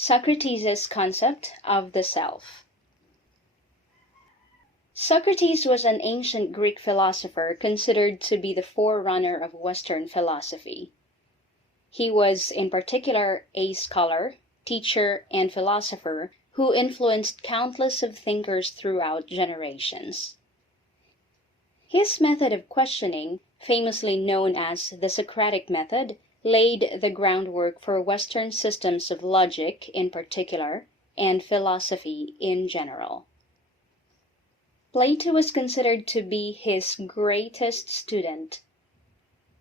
Socrates' concept of the self. Socrates was an ancient Greek philosopher considered to be the forerunner of Western philosophy. He was, in particular, a scholar, teacher, and philosopher who influenced countless of thinkers throughout generations. His method of questioning, famously known as the Socratic method, laid the groundwork for Western systems of logic in particular, and philosophy in general. Plato was considered to be his greatest student.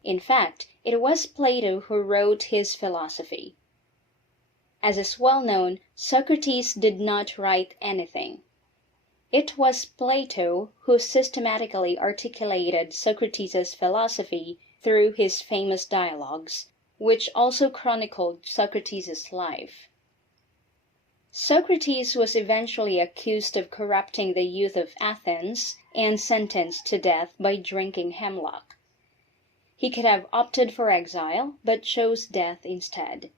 In fact, it was Plato who wrote his philosophy. As is well known, Socrates did not write anything. It was Plato who systematically articulated Socrates' philosophy through his famous dialogues, which also chronicled Socrates' life. Socrates was eventually accused of corrupting the youth of Athens and sentenced to death by drinking hemlock. He could have opted for exile, but chose death instead.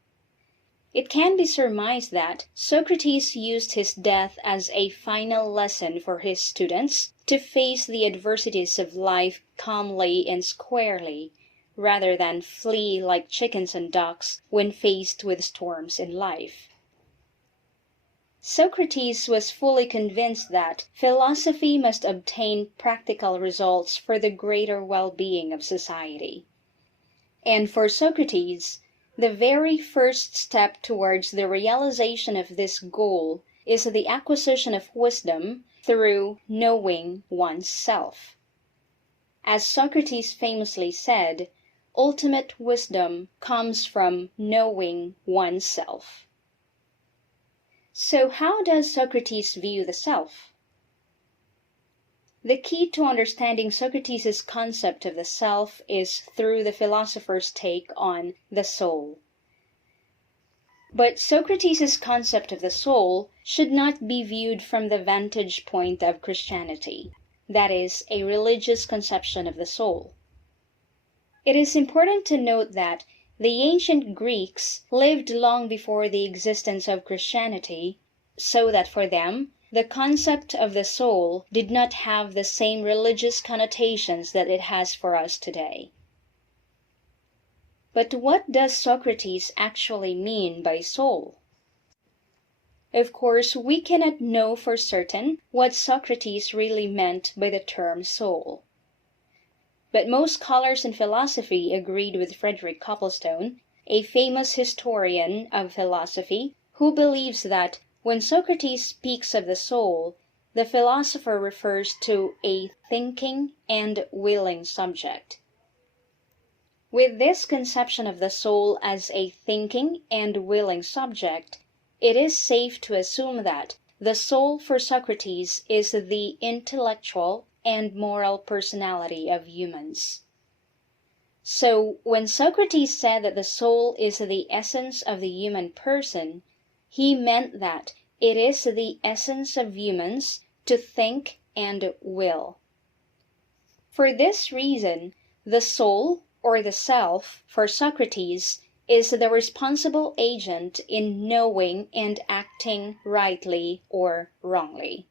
It can be surmised that Socrates used his death as a final lesson for his students to face the adversities of life calmly and squarely, rather than flee like chickens and ducks when faced with storms in life. Socrates was fully convinced that philosophy must obtain practical results for the greater well-being of society. And for Socrates, the very first step towards the realization of this goal is the acquisition of wisdom through knowing one's self. As Socrates famously said, ultimate wisdom comes from knowing oneself. So how does Socrates view the self? The key to understanding Socrates' concept of the self is through the philosopher's take on the soul. But Socrates' concept of the soul should not be viewed from the vantage point of Christianity, that is, a religious conception of the soul. It is important to note that the ancient Greeks lived long before the existence of Christianity, so that for them, the concept of the soul did not have the same religious connotations that it has for us today. But what does Socrates actually mean by soul? Of course, we cannot know for certain what Socrates really meant by the term soul. But most scholars in philosophy agreed with Frederick Copplestone, a famous historian of philosophy, who believes that when Socrates speaks of the soul, the philosopher refers to a thinking and willing subject. With this conception of the soul as a thinking and willing subject, it is safe to assume that the soul for Socrates is the intellectual and moral personality of humans. So, when Socrates said that the soul is the essence of the human person, he meant that it is the essence of humans to think and will. For this reason, the soul, or the self, for Socrates, is the responsible agent in knowing and acting rightly or wrongly.